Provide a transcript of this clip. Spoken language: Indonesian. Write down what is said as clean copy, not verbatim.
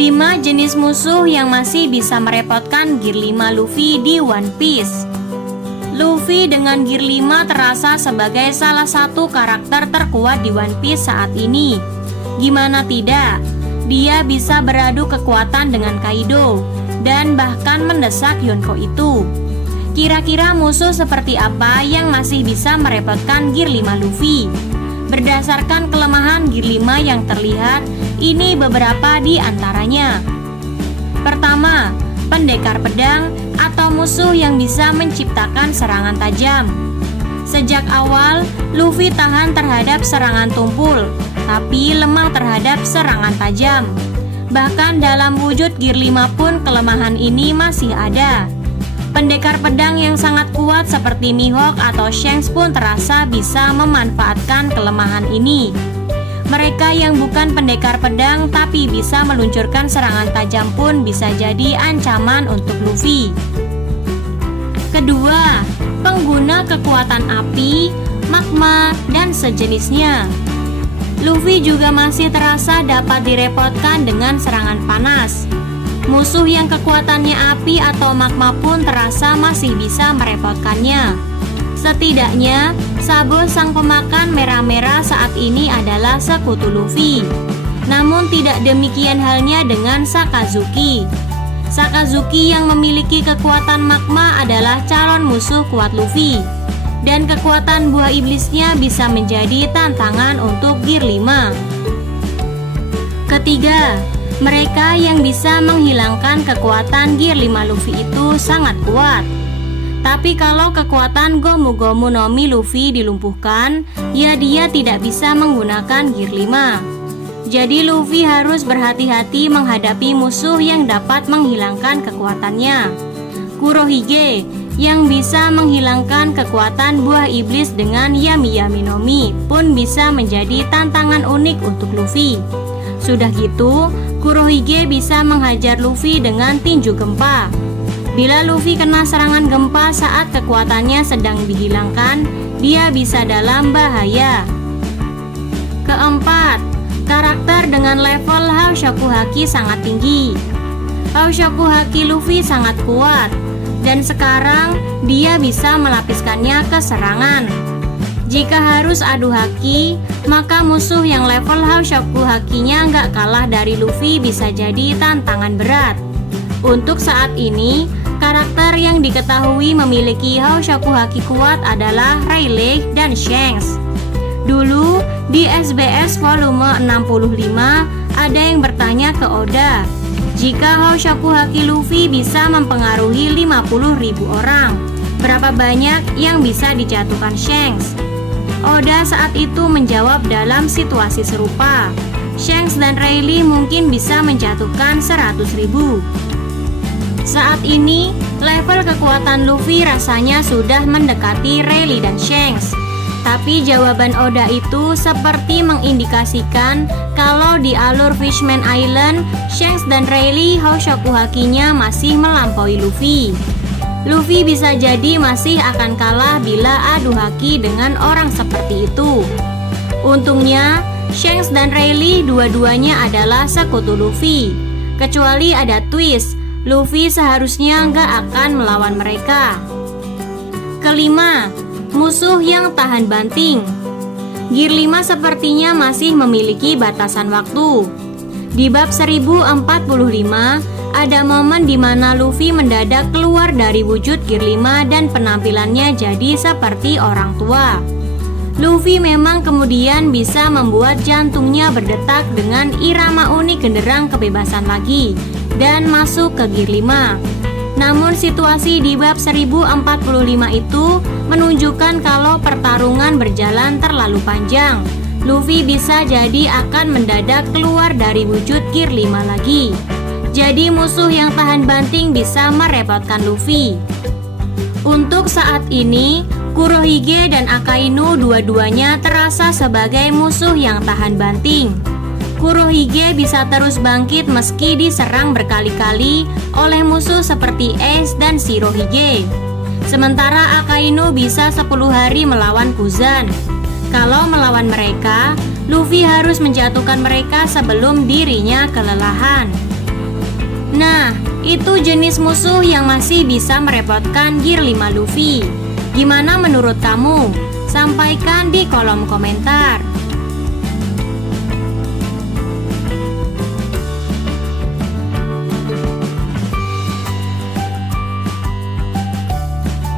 5 jenis musuh yang masih bisa merepotkan Gear 5 Luffy di One Piece. Luffy dengan Gear 5 terasa sebagai salah satu karakter terkuat di One Piece saat ini. Gimana tidak, dia bisa beradu kekuatan dengan Kaido dan bahkan mendesak Yonko itu. Kira-kira musuh seperti apa yang masih bisa merepotkan Gear 5 Luffy? Berdasarkan kelemahan Gear 5 yang terlihat, ini beberapa di antaranya. Pertama, pendekar pedang atau musuh yang bisa menciptakan serangan tajam. Sejak awal, Luffy tahan terhadap serangan tumpul, tapi lemah terhadap serangan tajam. Bahkan dalam wujud Gear 5 pun kelemahan ini masih ada. Pendekar pedang yang sangat kuat seperti Mihawk atau Shanks pun terasa bisa memanfaatkan kelemahan ini. Mereka yang bukan pendekar pedang tapi bisa meluncurkan serangan tajam pun bisa jadi ancaman untuk Luffy. Kedua, pengguna kekuatan api, magma, dan sejenisnya. Luffy juga masih terasa dapat direpotkan dengan serangan panas. Musuh yang kekuatannya api atau magma pun terasa masih bisa merepotkannya. Setidaknya, Sabo sang pemakan merah-merah saat ini adalah sekutu Luffy. Namun tidak demikian halnya dengan Sakazuki. Sakazuki yang memiliki kekuatan magma adalah calon musuh kuat Luffy. Dan kekuatan buah iblisnya bisa menjadi tantangan untuk Gear 5. Ketiga, mereka yang bisa menghilangkan kekuatan Gear 5 Luffy itu sangat kuat. Tapi kalau kekuatan Gomu Gomu no Mi Luffy dilumpuhkan, ya dia tidak bisa menggunakan Gear 5. Jadi Luffy harus berhati-hati menghadapi musuh yang dapat menghilangkan kekuatannya. Kurohige yang bisa menghilangkan kekuatan buah iblis dengan Yami Yami no Mi pun bisa menjadi tantangan unik untuk Luffy. Sudah gitu, Kurohige bisa menghajar Luffy dengan tinju gempa. Bila Luffy kena serangan gempa saat kekuatannya sedang dihilangkan, dia bisa dalam bahaya. Keempat, karakter dengan level Haoshoku Haki sangat tinggi. Haoshoku Haki Luffy sangat kuat, dan sekarang dia bisa melapiskannya ke serangan. Jika harus adu haki, maka musuh yang level Haoshoku Hakinya nggak kalah dari Luffy bisa jadi tantangan berat. Untuk saat ini, karakter yang diketahui memiliki Haoshoku Haki kuat adalah Rayleigh dan Shanks. Dulu, di SBS volume 65, ada yang bertanya ke Oda, jika Haoshoku Haki Luffy bisa mempengaruhi 50.000 orang, berapa banyak yang bisa dijatuhkan Shanks? Oda saat itu menjawab dalam situasi serupa, Shanks dan Rayleigh mungkin bisa menjatuhkan 100.000. Saat ini, level kekuatan Luffy rasanya sudah mendekati Rayleigh dan Shanks. Tapi jawaban Oda itu seperti mengindikasikan kalau di alur Fishman Island, Shanks dan Rayleigh Haoshoku Hakinya masih melampaui Luffy. Luffy bisa jadi masih akan kalah bila adu haki dengan orang seperti itu. Untungnya, Shanks dan Rayleigh dua-duanya adalah sekutu Luffy. Kecuali ada twist, Luffy seharusnya nggak akan melawan mereka. Kelima, musuh yang tahan banting. Gear 5 sepertinya masih memiliki batasan waktu. Di bab 1045, ada momen di mana Luffy mendadak keluar dari wujud Gear 5 dan penampilannya jadi seperti orang tua. Luffy memang kemudian bisa membuat jantungnya berdetak dengan irama unik genderang kebebasan lagi dan masuk ke Gear 5. Namun situasi di bab 1045 itu menunjukkan kalau pertarungan berjalan terlalu panjang. Luffy bisa jadi akan mendadak keluar dari wujud Gear 5 lagi. Jadi musuh yang tahan banting bisa merepotkan Luffy. Untuk saat ini, Kurohige dan Akainu dua-duanya terasa sebagai musuh yang tahan banting. Kurohige bisa terus bangkit meski diserang berkali-kali oleh musuh seperti Ace dan Shirohige. Sementara Akainu bisa 10 hari melawan Kuzan. Kalau melawan mereka, Luffy harus menjatuhkan mereka sebelum dirinya kelelahan. Nah, itu jenis musuh yang masih bisa merepotkan Gear 5 Luffy. Gimana menurut kamu? Sampaikan di kolom komentar.